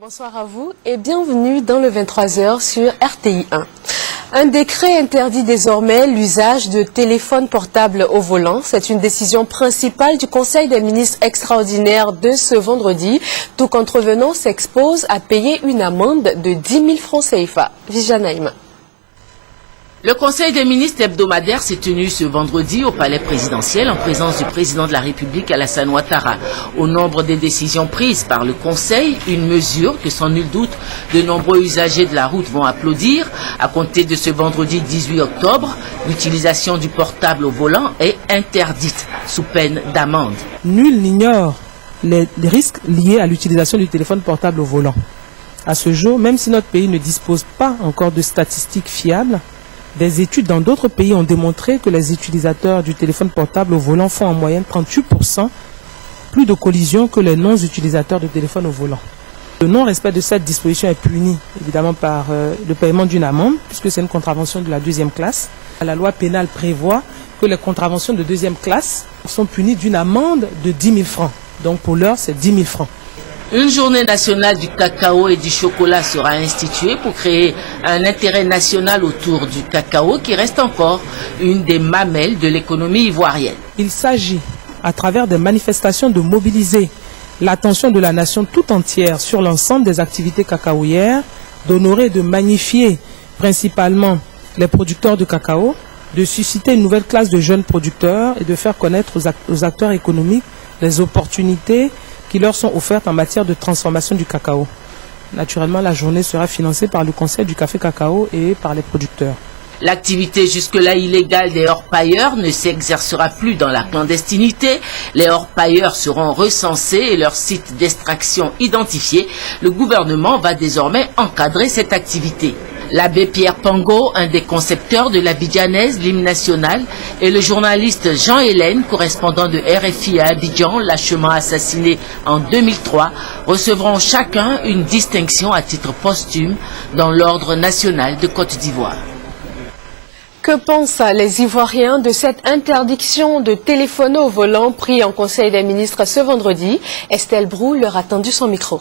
Bonsoir à vous et bienvenue dans le 23h sur RTI 1. Un décret interdit désormais l'usage de téléphones portables au volant. C'est une décision principale du Conseil des ministres extraordinaire de ce vendredi. Tout contrevenant s'expose à payer une amende de 10 000 francs CFA. Vijanaïma. Le Conseil des ministres hebdomadaire s'est tenu ce vendredi au palais présidentiel en présence du président de la République Alassane Ouattara. Au nombre des décisions prises par le Conseil, une mesure que sans nul doute de nombreux usagers de la route vont applaudir. À compter de ce vendredi 18 octobre, l'utilisation du portable au volant est interdite sous peine d'amende. Nul n'ignore les risques liés à l'utilisation du téléphone portable au volant. À ce jour, même si notre pays ne dispose pas encore de statistiques fiables, des études dans d'autres pays ont démontré que les utilisateurs du téléphone portable au volant font en moyenne 38% plus de collisions que les non-utilisateurs de téléphone au volant. Le non-respect de cette disposition est puni évidemment par le paiement d'une amende, puisque c'est une contravention de la deuxième classe. La loi pénale prévoit que les contraventions de deuxième classe sont punies d'une amende de 10 000 francs. Donc pour l'heure, c'est 10 000 francs. Une journée nationale du cacao et du chocolat sera instituée pour créer un intérêt national autour du cacao qui reste encore une des mamelles de l'économie ivoirienne. Il s'agit, à travers des manifestations, de mobiliser l'attention de la nation tout entière sur l'ensemble des activités cacaoyères, d'honorer et de magnifier principalement les producteurs de cacao, de susciter une nouvelle classe de jeunes producteurs et de faire connaître aux acteurs économiques les opportunités qui leur sont offertes en matière de transformation du cacao. Naturellement, la journée sera financée par le Conseil du café cacao et par les producteurs. L'activité jusque-là illégale des orpailleurs ne s'exercera plus dans la clandestinité. Les orpailleurs seront recensés et leurs sites d'extraction identifiés. Le gouvernement va désormais encadrer cette activité. L'abbé Pierre Pango, un des concepteurs de l'abidjanaise, l'hymne national, et le journaliste Jean Hélène, correspondant de RFI à Abidjan, lâchement assassiné en 2003, recevront chacun une distinction à titre posthume dans l'ordre national de Côte d'Ivoire. Que pensent les Ivoiriens de cette interdiction de téléphoner au volant pris en Conseil des ministres ce vendredi? Estelle Brou leur a tendu son micro.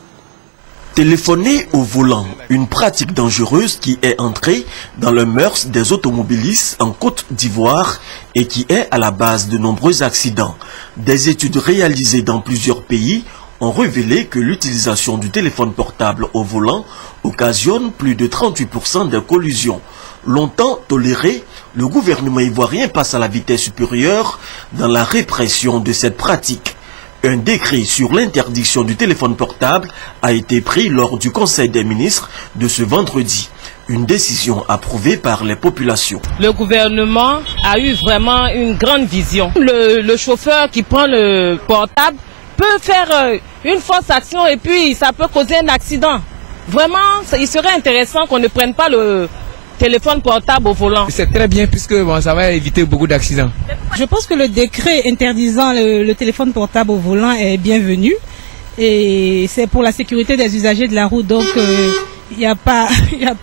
Téléphoner au volant, une pratique dangereuse qui est entrée dans le mœurs des automobilistes en Côte d'Ivoire et qui est à la base de nombreux accidents. Des études réalisées dans plusieurs pays ont révélé que l'utilisation du téléphone portable au volant occasionne plus de 38% de collisions. Longtemps toléré, le gouvernement ivoirien passe à la vitesse supérieure dans la répression de cette pratique. Un décret sur l'interdiction du téléphone portable a été pris lors du Conseil des ministres de ce vendredi. Une décision approuvée par les populations. Le gouvernement a eu vraiment une grande vision. Le chauffeur qui prend le portable peut faire une fausse action et puis ça peut causer un accident. Vraiment, il serait intéressant qu'on ne prenne pas le téléphone portable au volant. C'est très bien puisque ça va éviter beaucoup d'accidents. Je pense que le décret interdisant le téléphone portable au volant est bienvenu et c'est pour la sécurité des usagers de la route, donc il n'y a pas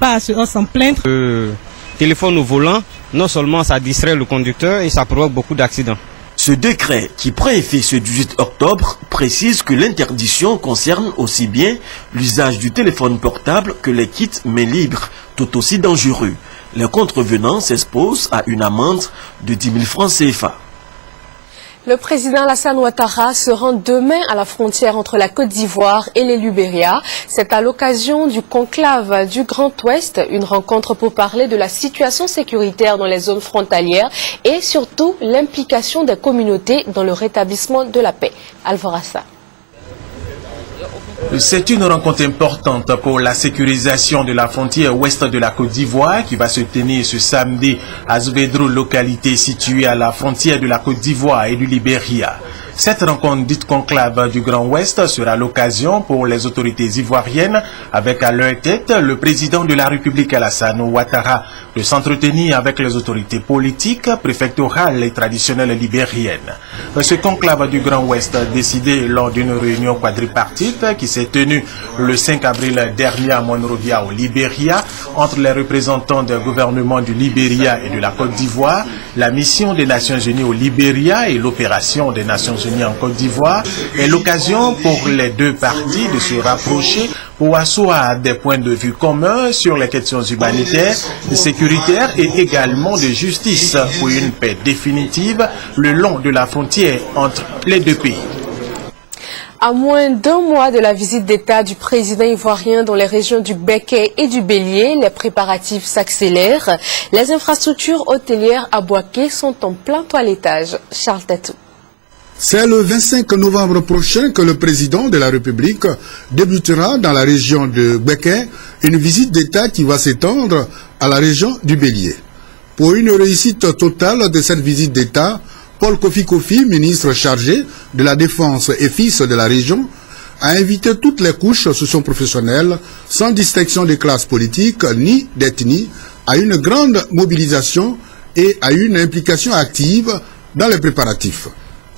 à s'en plaindre. Le téléphone au volant, non seulement ça distrait le conducteur et ça provoque beaucoup d'accidents. Ce décret, qui prend effet ce 18 octobre, précise que l'interdiction concerne aussi bien l'usage du téléphone portable que les kits main libre, tout aussi dangereux. Les contrevenants s'exposent à une amende de 10 000 francs CFA. Le président Alassane Ouattara se rend demain à la frontière entre la Côte d'Ivoire et le Libéria. C'est à l'occasion du conclave du Grand Ouest, une rencontre pour parler de la situation sécuritaire dans les zones frontalières et surtout l'implication des communautés dans le rétablissement de la paix. Alvorassa. C'est une rencontre importante pour la sécurisation de la frontière ouest de la Côte d'Ivoire qui va se tenir ce samedi à Zouvedro, localité située à la frontière de la Côte d'Ivoire et du Libéria. Cette rencontre dite conclave du Grand Ouest sera l'occasion pour les autorités ivoiriennes, avec à leur tête le président de la République Alassane Ouattara, de s'entretenir avec les autorités politiques, préfectorales et traditionnelles libériennes. Ce conclave du Grand Ouest, décidé lors d'une réunion quadripartite qui s'est tenue le 5 avril dernier à Monrovia au Libéria, entre les représentants des gouvernements du Libéria et de la Côte d'Ivoire, la mission des Nations Unies au Libéria et l'opération des Nations États-Unis en Côte d'Ivoire est l'occasion pour les deux parties de se rapprocher pour asseoir des points de vue communs sur les questions humanitaires, sécuritaires et également de justice pour une paix définitive le long de la frontière entre les deux pays. À moins d'un mois de la visite d'État du président ivoirien dans les régions du Béquet et du Bélier, les préparatifs s'accélèrent. Les infrastructures hôtelières à Bouaké sont en plein toilettage. Charles Tatou. C'est le 25 novembre prochain que le président de la République débutera dans la région de Béquet une visite d'État qui va s'étendre à la région du Bélier. Pour une réussite totale de cette visite d'État, Paul Kofi, ministre chargé de la Défense et fils de la région, a invité toutes les couches socio-professionnelles, sans distinction de classe politique ni d'ethnie, à une grande mobilisation et à une implication active dans les préparatifs.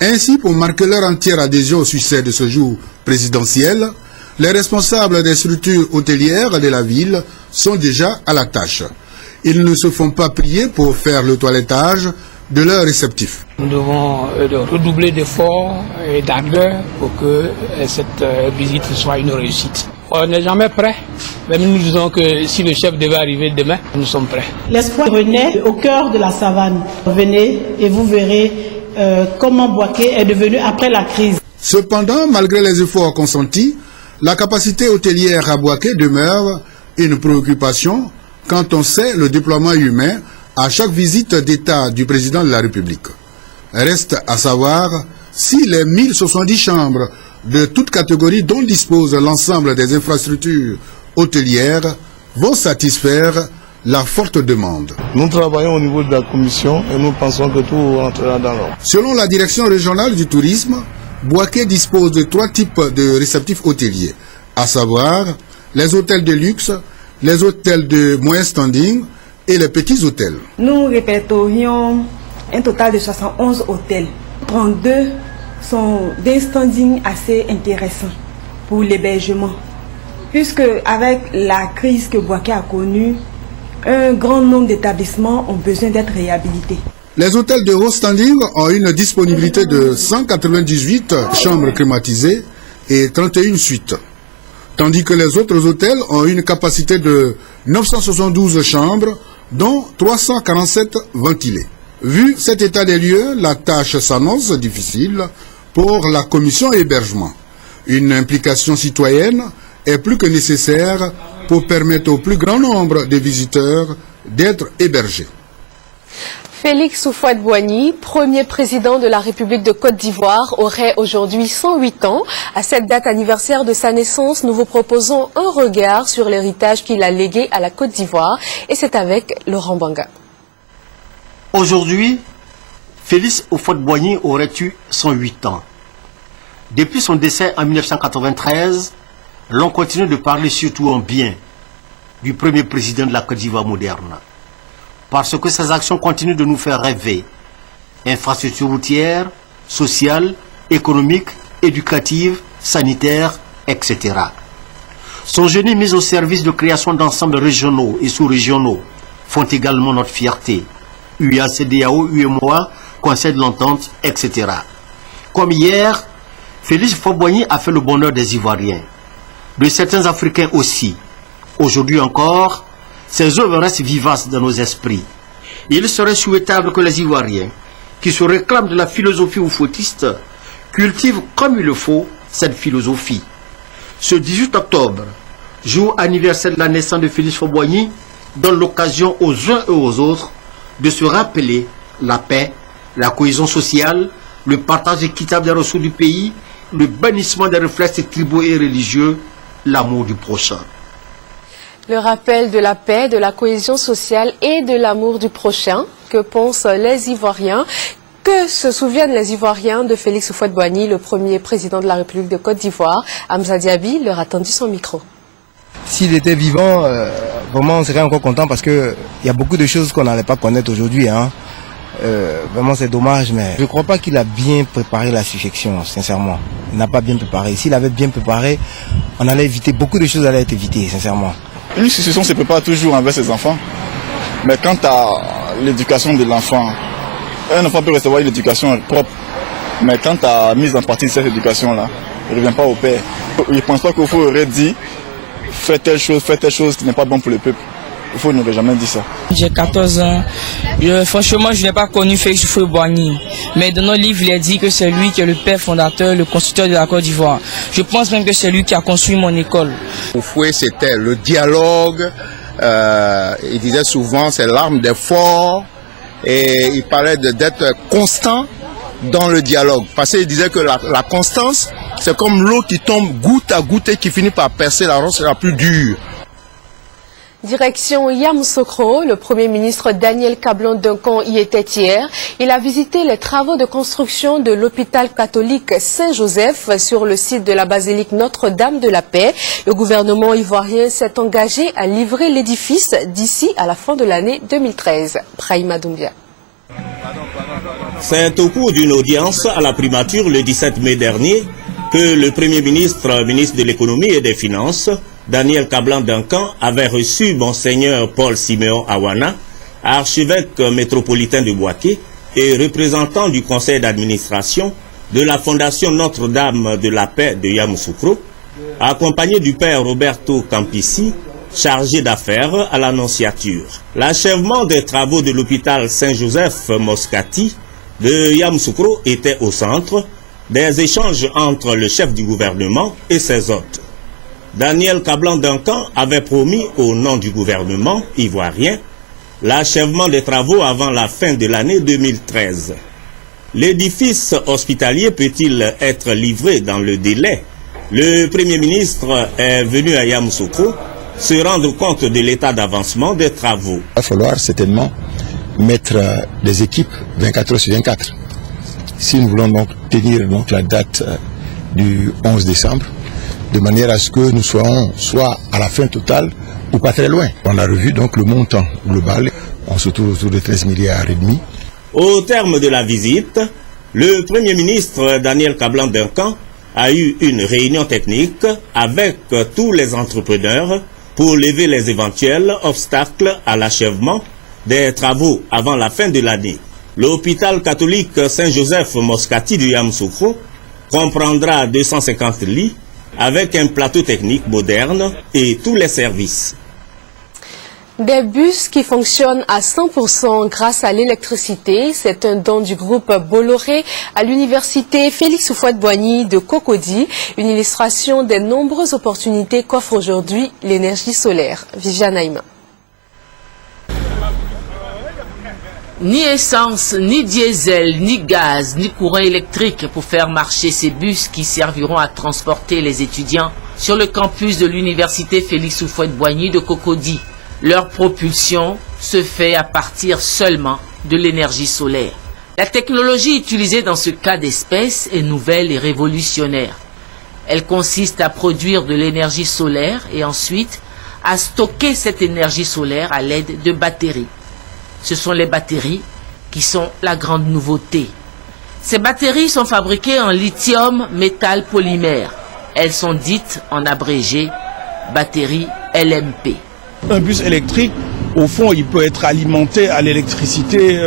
Ainsi, pour marquer leur entière adhésion au succès de ce jour présidentiel, les responsables des structures hôtelières de la ville sont déjà à la tâche. Ils ne se font pas prier pour faire le toilettage de leurs réceptifs. Nous devons redoubler d'efforts et d'ardeur pour que cette visite soit une réussite. On n'est jamais prêt, mais nous disons que si le chef devait arriver demain, nous sommes prêts. L'espoir renaît au cœur de la savane. Venez et vous verrez comment Bouaké est devenu après la crise. Cependant, malgré les efforts consentis, la capacité hôtelière à Bouaké demeure une préoccupation quand on sait le déploiement humain à chaque visite d'État du président de la République. Reste à savoir si les 1070 chambres de toutes catégories dont dispose l'ensemble des infrastructures hôtelières vont satisfaire la forte demande. Nous travaillons au niveau de la commission et nous pensons que tout rentrera dans l'ordre. Selon la direction régionale du tourisme, Bouaké dispose de 3 types de réceptifs hôteliers, à savoir les hôtels de luxe, les hôtels de moyen standing et les petits hôtels. Nous répertorions un total de 71 hôtels. 32 sont d'un standing assez intéressant pour l'hébergement, puisque avec la crise que Bouaké a connue, un grand nombre d'établissements ont besoin d'être réhabilités. Les hôtels de haut standing ont une disponibilité de 198 chambres climatisées et 31 suites, tandis que les autres hôtels ont une capacité de 972 chambres, dont 347 ventilés. Vu cet état des lieux, la tâche s'annonce difficile pour la commission hébergement. Une implication citoyenne est plus que nécessaire pour permettre au plus grand nombre de visiteurs d'être hébergés. Félix Houphouët-Boigny, premier président de la République de Côte d'Ivoire, aurait aujourd'hui 108 ans. À cette date anniversaire de sa naissance, nous vous proposons un regard sur l'héritage qu'il a légué à la Côte d'Ivoire. Et c'est avec Laurent Banga. Aujourd'hui, Félix Houphouët-Boigny aurait eu 108 ans. Depuis son décès en 1993, l'on continue de parler surtout en bien du premier président de la Côte d'Ivoire moderne. Parce que ces actions continuent de nous faire rêver. Infrastructures routières, sociales, économiques, éducatives, sanitaires, etc. Son génie mis au service de création d'ensembles régionaux et sous-régionaux font également notre fierté. UA, CEDEAO, UEMOA, Conseil de l'Entente, etc. Comme hier, Félix Houphouët-Boigny a fait le bonheur des Ivoiriens, de certains Africains aussi. Aujourd'hui encore, ses œuvres restent vivaces dans nos esprits. Il serait souhaitable que les Ivoiriens, qui se réclament de la philosophie oufotiste, cultivent comme il le faut cette philosophie. Ce 18 octobre, jour anniversaire de la naissance de Félix Houphouët-Boigny, donne l'occasion aux uns et aux autres de se rappeler la paix, la cohésion sociale, le partage équitable des ressources du pays, le bannissement des réflexes tribaux et religieux, l'amour du prochain. Le rappel de la paix, de la cohésion sociale et de l'amour du prochain, que pensent les Ivoiriens, que se souviennent les Ivoiriens de Félix Houphouët-Boigny, le premier président de la République de Côte d'Ivoire. Hamza Diaby leur a tendu son micro. S'il était vivant, vraiment on serait encore content parce qu'il y a beaucoup de choses qu'on n'allait pas connaître aujourd'hui. Vraiment c'est dommage, mais je ne crois pas qu'il a bien préparé la succession, sincèrement. Il n'a pas bien préparé. S'il avait bien préparé, on allait éviter, beaucoup de choses allaient être évitées, sincèrement. Une succession se prépare toujours envers ses enfants. Mais quant à l'éducation de l'enfant, un enfant peut recevoir une éducation propre Mais quand tu as mis en partie cette éducation-là, il ne revient pas au père. Il ne pense pas qu'il faut aurait dit fais telle chose qui n'est pas bon pour le peuple. Il faut n'aurait jamais dit ça. J'ai 14 ans. Franchement, je n'ai pas connu Félix Houphouët-Boigny. Mais dans nos livres, il est dit que c'est lui qui est le père fondateur, le constructeur de la Côte d'Ivoire. Je pense même que c'est lui qui a construit mon école. Houphouët, c'était le dialogue. Il disait souvent c'est l'arme des forts. Et il parlait d'être constant dans le dialogue. Parce qu'il disait que la constance, c'est comme l'eau qui tombe goutte à goutte et qui finit par percer la roche la plus dure. Direction Yamoussoukro, le Premier ministre Daniel Kablan-Duncan y était hier. Il a visité les travaux de construction de l'hôpital catholique Saint-Joseph sur le site de la basilique Notre-Dame de la Paix. Le gouvernement ivoirien s'est engagé à livrer l'édifice d'ici à la fin de l'année 2013. Brahima Doumbia. C'est au cours d'une audience à la primature le 17 mai dernier que le Premier ministre, ministre de l'économie et des finances, Daniel Kablan-Duncan, avait reçu Monseigneur Paul Siméon Awana, archevêque métropolitain de Bouaké et représentant du conseil d'administration de la Fondation Notre-Dame de la Paix de Yamoussoukro, accompagné du père Roberto Campissi, chargé d'affaires à l'Annonciature. L'achèvement des travaux de l'hôpital Saint-Joseph Moscati de Yamoussoukro était au centre des échanges entre le chef du gouvernement et ses hôtes. Daniel Kablan-Duncan avait promis au nom du gouvernement ivoirien l'achèvement des travaux avant la fin de l'année 2013. L'édifice hospitalier peut-il être livré dans le délai? Le Premier ministre est venu à Yamoussoukro se rendre compte de l'état d'avancement des travaux. Il va falloir certainement mettre des équipes 24 heures sur 24. Si nous voulons donc tenir la date du 11 décembre, de manière à ce que nous soyons soit à la fin totale ou pas très loin. On a revu donc le montant global, on se trouve autour de 13 milliards et demi. Au terme de la visite, le Premier ministre Daniel Kablan-Duncan a eu une réunion technique avec tous les entrepreneurs pour lever les éventuels obstacles à l'achèvement des travaux avant la fin de l'année. L'hôpital catholique Saint-Joseph Moscati de Yamoussoukro comprendra 250 lits avec un plateau technique moderne et tous les services. Des bus qui fonctionnent à 100% grâce à l'électricité, c'est un don du groupe Bolloré à l'université Félix Houphouët-Boigny de Cocody, une illustration des nombreuses opportunités qu'offre aujourd'hui l'énergie solaire. Viviane Aïma. Ni essence, ni diesel, ni gaz, ni courant électrique pour faire marcher ces bus qui serviront à transporter les étudiants sur le campus de l'université Félix Houphouët-Boigny de Cocody. Leur propulsion se fait à partir seulement de l'énergie solaire. La technologie utilisée dans ce cas d'espèce est nouvelle et révolutionnaire. Elle consiste à produire de l'énergie solaire et ensuite à stocker cette énergie solaire à l'aide de batteries. Ce sont les batteries qui sont la grande nouveauté. Ces batteries sont fabriquées en lithium métal polymère. Elles sont dites en abrégé batteries LMP. Un bus électrique, au fond, il peut être alimenté à l'électricité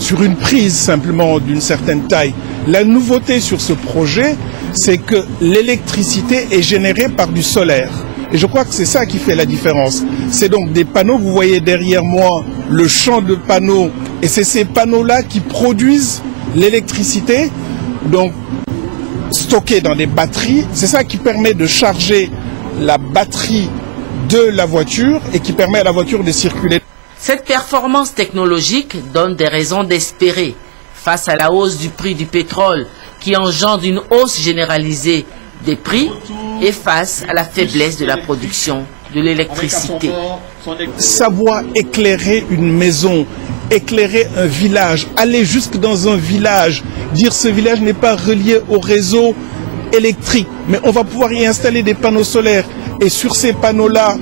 sur une prise simplement d'une certaine taille. La nouveauté sur ce projet, c'est que l'électricité est générée par du solaire. Et je crois que c'est ça qui fait la différence. C'est donc des panneaux, vous voyez derrière moi le champ de panneaux, et c'est ces panneaux-là qui produisent l'électricité, donc stockée dans des batteries. C'est ça qui permet de charger la batterie de la voiture et qui permet à la voiture de circuler. Cette performance technologique donne des raisons d'espérer face à la hausse du prix du pétrole qui engendre une hausse généralisée des prix et face à la faiblesse de la production de l'électricité. Savoir éclairer une maison, éclairer un village, aller jusque dans un village, dire ce village n'est pas relié au réseau électrique, mais on va pouvoir y installer des panneaux solaires. Et sur ces panneaux-là,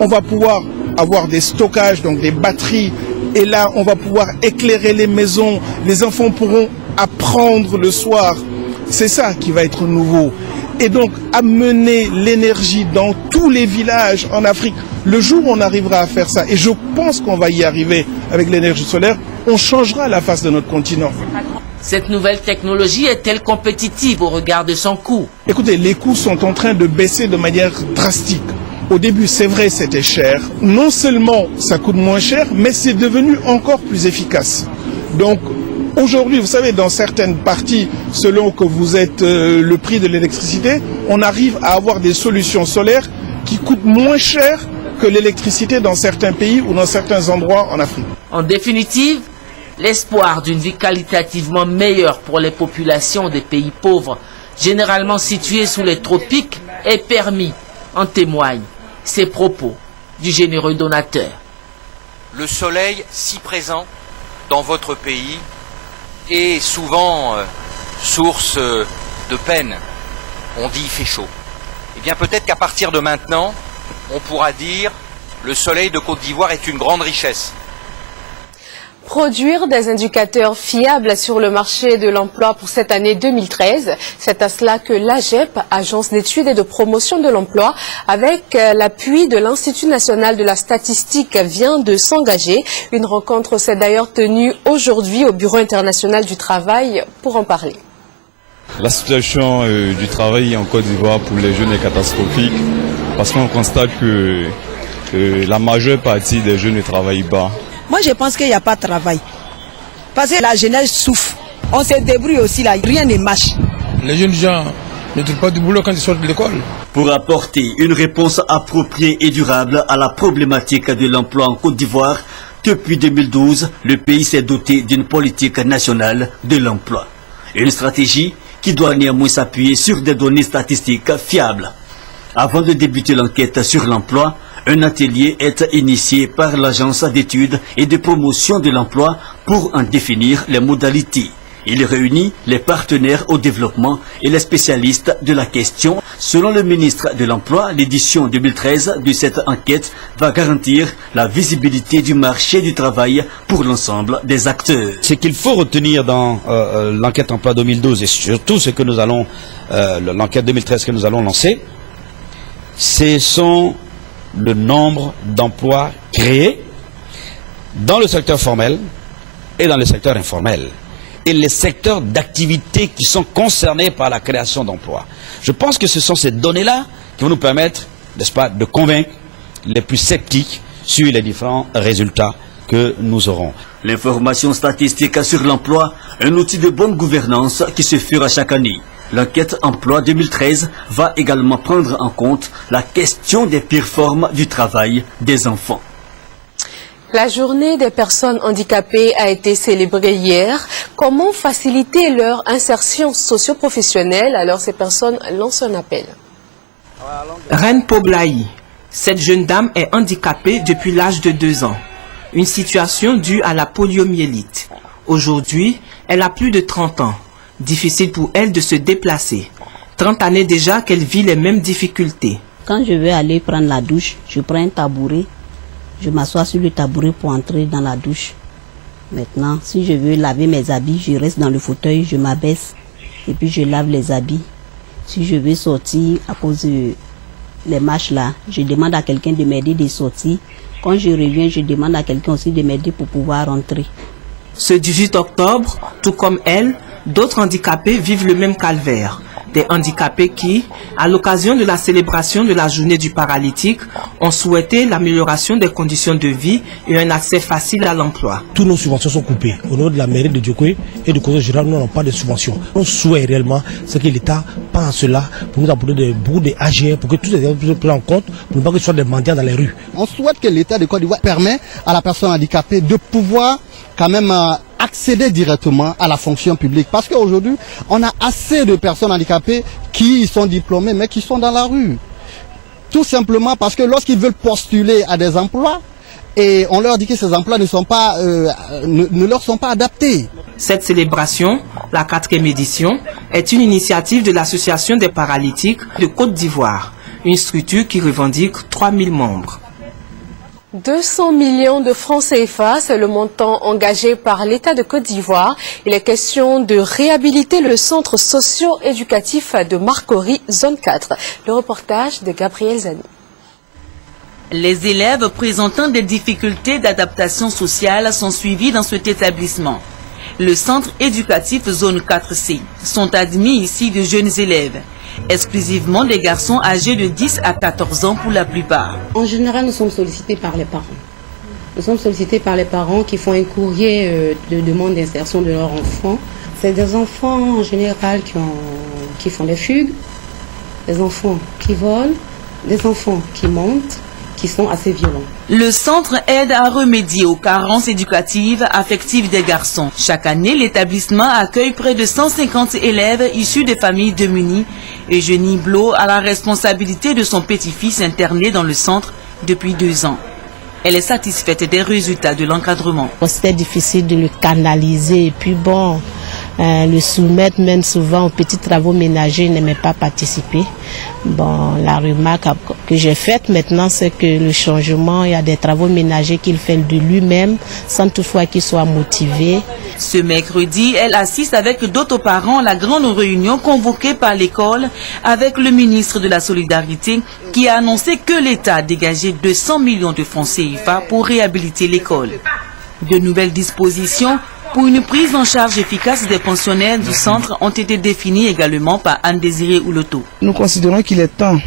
on va pouvoir avoir des stockages, donc des batteries. Et là, on va pouvoir éclairer les maisons. Les enfants pourront apprendre le soir. C'est ça qui va être nouveau. Et donc, amener l'énergie dans tous les villages en Afrique. Le jour où on arrivera à faire ça, et je pense qu'on va y arriver avec l'énergie solaire, on changera la face de notre continent. Cette nouvelle technologie est-elle compétitive au regard de son coût? Écoutez, les coûts sont en train de baisser de manière drastique. Au début, c'est vrai, c'était cher. Non seulement ça coûte moins cher, mais c'est devenu encore plus efficace. Donc, aujourd'hui, vous savez, dans certaines parties, selon que vous êtes le prix de l'électricité, on arrive à avoir des solutions solaires qui coûtent moins cher que l'électricité dans certains pays ou dans certains endroits en Afrique. En définitive, l'espoir d'une vie qualitativement meilleure pour les populations des pays pauvres, généralement situés sous les tropiques, est permis. En témoignent ces propos du généreux donateur. Le soleil si présent dans votre pays est souvent source de peine. On dit il fait chaud. Eh bien peut-être qu'à partir de maintenant, on pourra dire le soleil de Côte d'Ivoire est une grande richesse. Produire des indicateurs fiables sur le marché de l'emploi pour cette année 2013, c'est à cela que l'AGEP, Agence d'études et de promotion de l'emploi, avec l'appui de l'Institut national de la statistique, vient de s'engager. Une rencontre s'est d'ailleurs tenue aujourd'hui au Bureau international du travail pour en parler. La situation du travail en Côte d'Ivoire pour les jeunes est catastrophique parce qu'on constate que la majeure partie des jeunes ne travaillent pas. Moi, je pense qu'il n'y a pas de travail. Parce que la jeunesse souffre. On se débrouille aussi là, rien ne marche. Les jeunes gens ne trouvent pas de boulot quand ils sortent de l'école. Pour apporter une réponse appropriée et durable à la problématique de l'emploi en Côte d'Ivoire, depuis 2012, le pays s'est doté d'une politique nationale de l'emploi. Une stratégie qui doit néanmoins s'appuyer sur des données statistiques fiables. Avant de débuter l'enquête sur l'emploi, un atelier est initié par l'Agence d'études et de promotion de l'emploi pour en définir les modalités. Il réunit les partenaires au développement et les spécialistes de la question. Selon le ministre de l'Emploi, l'édition 2013 de cette enquête va garantir la visibilité du marché du travail pour l'ensemble des acteurs. Ce qu'il faut retenir dans l'enquête emploi 2012 et surtout ce que nous allons, l'enquête 2013 que nous allons lancer, ce sont le nombre d'emplois créés dans le secteur formel et dans le secteur informel et les secteurs d'activité qui sont concernés par la création d'emplois. Je pense que ce sont ces données-là qui vont nous permettre, n'est-ce pas, de convaincre les plus sceptiques sur les différents résultats que nous aurons. L'information statistique sur l'emploi, un outil de bonne gouvernance qui se fera chaque année. L'enquête emploi 2013 va également prendre en compte la question des pires formes du travail des enfants. La journée des personnes handicapées a été célébrée hier. Comment faciliter leur insertion socio-professionnelle? Alors ces personnes lancent un appel. Reine Poblaï, cette jeune dame est handicapée depuis l'âge de 2 ans. Une situation due à la poliomyélite. Aujourd'hui, elle a plus de 30 ans. Difficile pour elle de se déplacer. 30 années déjà qu'elle vit les mêmes difficultés. Quand je vais aller prendre la douche, je prends un tabouret. Je m'assois sur le tabouret pour entrer dans la douche. Maintenant, si je veux laver mes habits, je reste dans le fauteuil, je m'abaisse et puis je lave les habits. Si je veux sortir à cause des marches là, je demande à quelqu'un de m'aider de sortir. Quand je reviens, je demande à quelqu'un aussi de m'aider pour pouvoir rentrer. Ce 18 octobre, tout comme elle, d'autres handicapés vivent le même calvaire. Des handicapés qui, à l'occasion de la célébration de la journée du paralytique, ont souhaité l'amélioration des conditions de vie et un accès facile à l'emploi. Toutes nos subventions sont coupées. Au niveau de la mairie de Diokoé et du conseil général, nous n'avons pas de subventions. Notre souhait réellement, c'est que l'État pense à cela pour nous apporter beaucoup d'AGR, pour que tous les gens puissent prendre en compte, pour ne pas que ce soit des mendiants dans les rues. On souhaite que l'État de Côte d'Ivoire permette à la personne handicapée de pouvoir quand même accéder directement à la fonction publique. Parce qu'aujourd'hui, on a assez de personnes handicapées qui sont diplômées mais qui sont dans la rue. Tout simplement parce que lorsqu'ils veulent postuler à des emplois, et on leur dit que ces emplois ne leur sont pas adaptés. Cette célébration, la 4e édition, est une initiative de l'Association des paralytiques de Côte d'Ivoire, une structure qui revendique 3000 membres. 200 millions de francs CFA, c'est le montant engagé par l'État de Côte d'Ivoire. Il est question de réhabiliter le centre socio-éducatif de Marcory, zone 4. Le reportage de Gabriel Zani. Les élèves présentant des difficultés d'adaptation sociale sont suivis dans cet établissement. le centre éducatif zone 4C. Sont admis ici de jeunes élèves, exclusivement des garçons âgés de 10 à 14 ans pour la plupart. En général, nous sommes sollicités par les parents. Nous sommes sollicités par les parents qui font un courrier de demande d'insertion de leurs enfants. C'est des enfants en général qui font des fugues, des enfants qui volent, des enfants qui mentent, qui sont assez violents. Le centre aide à remédier aux carences éducatives affectives des garçons. Chaque année, l'établissement accueille près de 150 élèves issus des familles démunies. Eugénie Blot a la responsabilité de son petit-fils interné dans le centre depuis 2 ans. Elle est satisfaite des résultats de l'encadrement. C'était difficile de le canaliser et puis bon, le soumettre même souvent aux petits travaux ménagers, il n'aimait pas participer. Bon, la remarque que j'ai faite maintenant, c'est que le changement, il y a des travaux ménagers qu'il fait de lui-même, sans toutefois qu'il soit motivé. Ce mercredi, elle assiste avec d'autres parents à la grande réunion convoquée par l'école avec le ministre de la Solidarité qui a annoncé que l'État a dégagé 200 millions de francs CFA pour réhabiliter l'école. De nouvelles dispositions pour une prise en charge efficace des pensionnaires du centre ont été définies également par Anne-Désirée Ouloto. Nous considérons qu'il est temps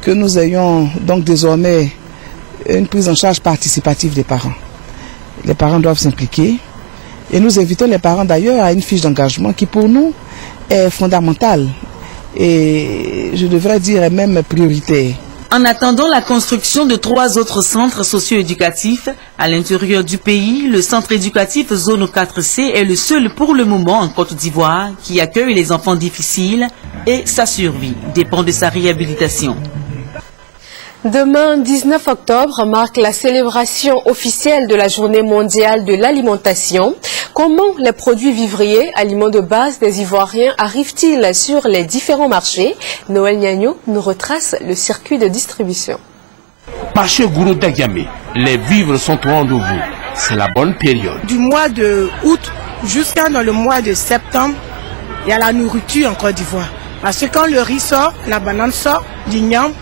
que nous ayons donc désormais une prise en charge participative des parents. Les parents doivent s'impliquer et nous invitons les parents d'ailleurs à une fiche d'engagement qui pour nous est fondamentale et je devrais dire même prioritaire. En attendant la construction de 3 autres centres socio-éducatifs à l'intérieur du pays, le centre éducatif Zone 4C est le seul pour le moment en Côte d'Ivoire qui accueille les enfants difficiles et sa survie dépend de sa réhabilitation. Demain, 19 octobre, marque la célébration officielle de la Journée mondiale de l'alimentation. Comment les produits vivriers, aliments de base des Ivoiriens, arrivent-ils sur les différents marchés? Noël Niagno nous retrace le circuit de distribution. Marché Gourou d'Agamé, les vivres sont au rendez-vous. C'est la bonne période. Du mois de août jusqu'à dans le mois de septembre, il y a la nourriture en Côte d'Ivoire. Parce que quand le riz sort, la banane sort, l'igname,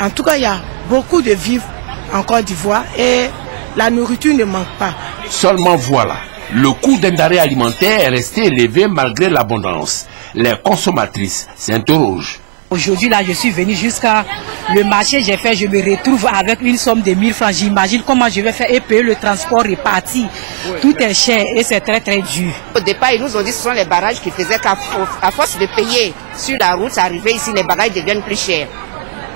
en tout cas, il y a beaucoup de vivres en Côte d'Ivoire et la nourriture ne manque pas. Seulement voilà, le coût d'un denrée alimentaire est resté élevé malgré l'abondance. Les consommatrices s'interrogent. Aujourd'hui, là, je suis venue jusqu'à le marché, je me retrouve avec une somme de 1000 francs. J'imagine comment je vais faire et payer le transport réparti. Tout est cher et c'est très très dur. Au départ, ils nous ont dit que ce sont les barrages qui faisaient qu'à force de payer sur la route, arriver ici, les bagages deviennent plus chers.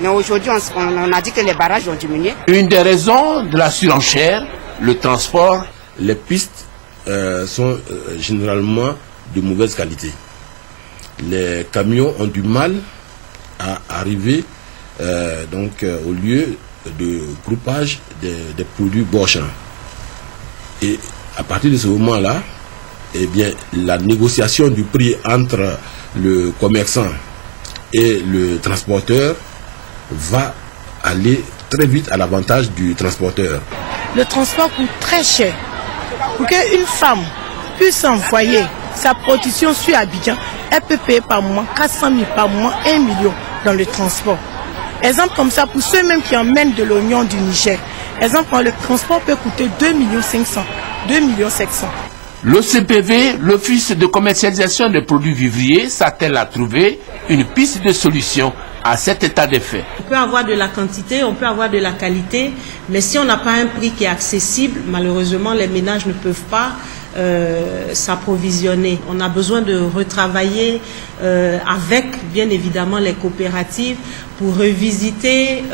Mais aujourd'hui, on a dit que les barrages ont diminué. Une des raisons de la surenchère, le transport. Les pistes sont généralement de mauvaise qualité. Les camions ont du mal à arriver au lieu de groupage des produits Boschan. Et à partir de ce moment-là, eh bien, la négociation du prix entre le commerçant et le transporteur va aller très vite à l'avantage du transporteur. Le transport coûte très cher. Pour qu'une femme puisse envoyer sa production sur Abidjan, elle peut payer par mois 400 000 par mois, 1 million dans le transport. Exemple comme ça, pour ceux-mêmes qui emmènent de l'oignon du Niger, exemple, le transport peut coûter 2 500 000, 2 700 000. L'OCPV, l'Office de commercialisation des produits vivriers, s'attelle à trouver une piste de solution à cet état de fait. On peut avoir de la quantité, on peut avoir de la qualité, mais si on n'a pas un prix qui est accessible, malheureusement, les ménages ne peuvent pas s'approvisionner. On a besoin de retravailler avec, bien évidemment, les coopératives pour revisiter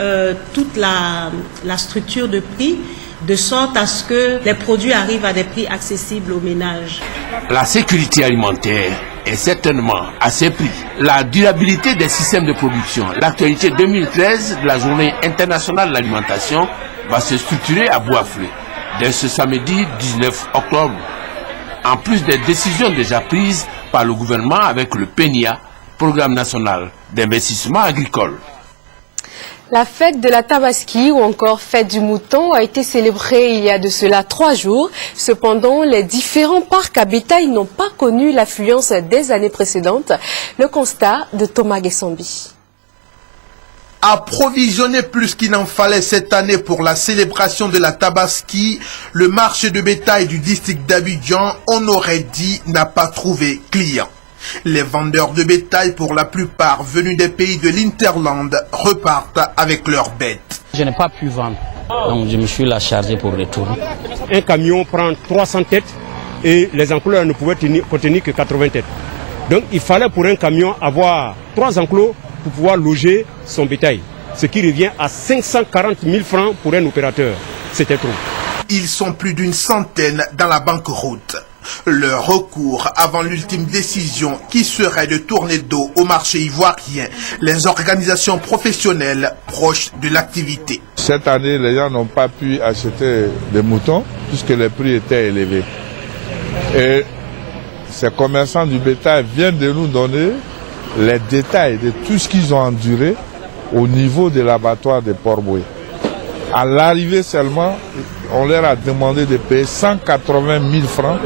toute la structure de prix, de sorte à ce que les produits arrivent à des prix accessibles aux ménages. La sécurité alimentaire est certainement à ses prix. La durabilité des systèmes de production, l'actualité 2013 de la Journée internationale de l'alimentation va se structurer à Bouaflé dès ce samedi 19 octobre. En plus des décisions déjà prises par le gouvernement avec le PNIA, Programme national d'investissement agricole. La fête de la Tabaski ou encore fête du mouton a été célébrée il y a de cela 3 jours. Cependant, les différents parcs à bétail n'ont pas connu l'affluence des années précédentes. Le constat de Thomas Guessambi. Approvisionné plus qu'il n'en fallait cette année pour la célébration de la Tabaski, le marché de bétail du district d'Abidjan, on aurait dit, n'a pas trouvé client. Les vendeurs de bétail, pour la plupart venus des pays de l'Interland, repartent avec leurs bêtes. Je n'ai pas pu vendre, donc je me suis là chargé pour retourner. Un camion prend 300 têtes et les enclos ne pouvaient contenir que 80 têtes. Donc il fallait pour un camion avoir 3 enclos pour pouvoir loger son bétail, ce qui revient à 540 000 francs pour un opérateur. C'était trop. Ils sont plus d'une centaine dans la banqueroute. Leur recours avant l'ultime décision qui serait de tourner dos au marché ivoirien, les organisations professionnelles proches de l'activité. Cette année, les gens n'ont pas pu acheter des moutons puisque les prix étaient élevés. Et ces commerçants du bétail viennent de nous donner les détails de tout ce qu'ils ont enduré au niveau de l'abattoir de Port-Boué. À l'arrivée seulement, on leur a demandé de payer 180 000 francs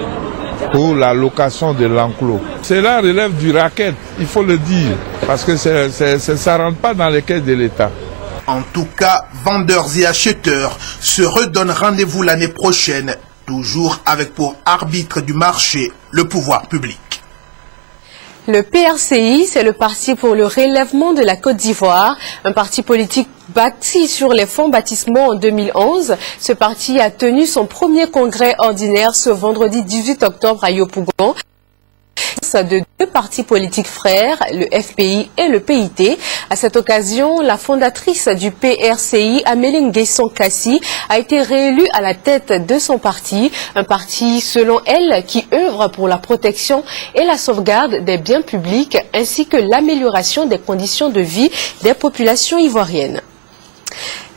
pour la location de l'enclos. Cela relève du racket, il faut le dire, parce que ça ne rentre pas dans les caisses de l'État. En tout cas, vendeurs et acheteurs se redonnent rendez-vous l'année prochaine, toujours avec pour arbitre du marché le pouvoir public. Le PRCI, c'est le Parti pour le relèvement de la Côte d'Ivoire, un parti politique bâti sur les fonds baptismaux en 2011. Ce parti a tenu son premier congrès ordinaire ce vendredi 18 octobre à Yopougon. De 2 partis politiques frères, le FPI et le PIT. À cette occasion, la fondatrice du PRCI, Amélie Nguesson Kassi, a été réélue à la tête de son parti. Un parti, selon elle, qui œuvre pour la protection et la sauvegarde des biens publics ainsi que l'amélioration des conditions de vie des populations ivoiriennes.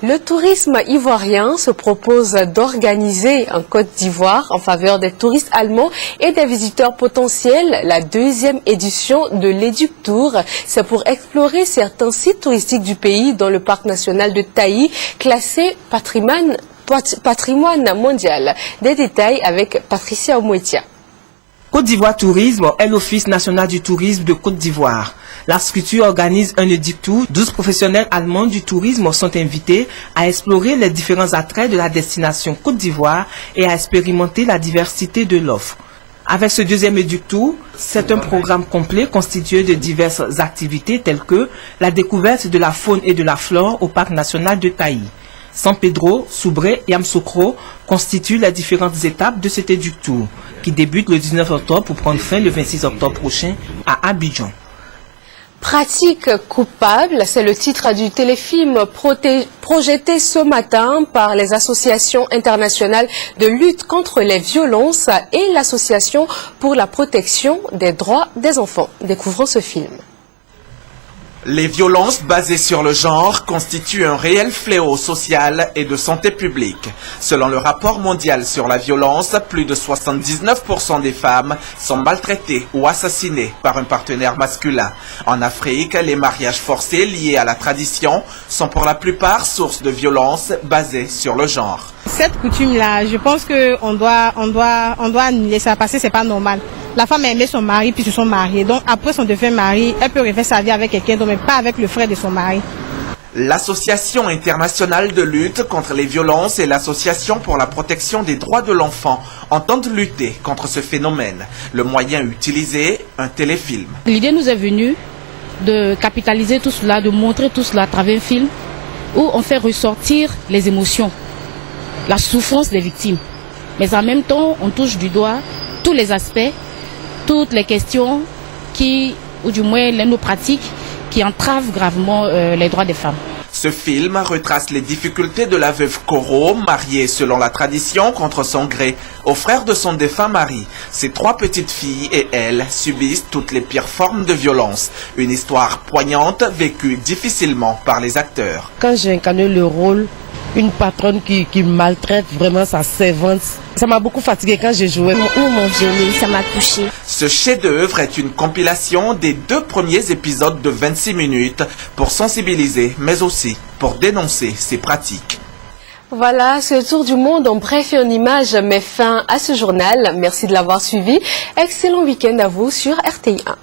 Le tourisme ivoirien se propose d'organiser en Côte d'Ivoire en faveur des touristes allemands et des visiteurs potentiels la 2e édition de l'Éduc Tour. C'est pour explorer certains sites touristiques du pays dans le parc national de Taï, classé patrimoine mondial. Des détails avec Patricia Omouetia. Côte d'Ivoire Tourisme est l'Office national du tourisme de Côte d'Ivoire. La structure organise un Éduc Tour. 12 professionnels allemands du tourisme sont invités à explorer les différents attraits de la destination Côte d'Ivoire et à expérimenter la diversité de l'offre. Avec ce 2e Éduc Tour, c'est un programme complet constitué de diverses activités telles que la découverte de la faune et de la flore au parc national de Taï. San Pedro, Soubré et Amsokro constituent les différentes étapes de cet Éduc Tour, qui débute le 19 octobre pour prendre fin le 26 octobre prochain à Abidjan. Pratique coupable, c'est le titre du téléfilm projeté ce matin par les associations internationales de lutte contre les violences et l'association pour la protection des droits des enfants. Découvrons ce film. Les violences basées sur le genre constituent un réel fléau social et de santé publique. Selon le rapport mondial sur la violence, plus de 79% des femmes sont maltraitées ou assassinées par un partenaire masculin. En Afrique, les mariages forcés liés à la tradition sont pour la plupart source de violences basées sur le genre. Cette coutume-là, je pense qu'on doit annuler ça parce que c'est pas normal. La femme a aimé son mari puis se sont mariés. Donc après son défunt mari, elle peut refaire sa vie avec quelqu'un d'autre, mais pas avec le frère de son mari. L'Association internationale de lutte contre les violences et l'Association pour la protection des droits de l'enfant entendent lutter contre ce phénomène. Le moyen utilisé, un téléfilm. L'idée nous est venue de capitaliser tout cela, de montrer tout cela à travers un film où on fait ressortir les émotions, la souffrance des victimes. Mais en même temps, on touche du doigt tous les aspects, toutes les questions ou du moins nos pratiques qui entravent gravement les droits des femmes. Ce film retrace les difficultés de la veuve Koro, mariée selon la tradition contre son gré au frère de son défunt mari. Ses 3 petites filles et elle subissent toutes les pires formes de violence. Une histoire poignante vécue difficilement par les acteurs. Quand j'ai incarné le rôle, une patronne qui maltraite vraiment sa servante, ça m'a beaucoup fatiguée quand j'ai joué. Ils m'ont violée, ça m'a touchée. Ce chef-d'œuvre est une compilation des 2 premiers épisodes de 26 minutes pour sensibiliser, mais aussi pour dénoncer ces pratiques. Voilà, ce tour du monde en bref et en images met fin à ce journal. Merci de l'avoir suivi. Excellent week-end à vous sur RTI 1.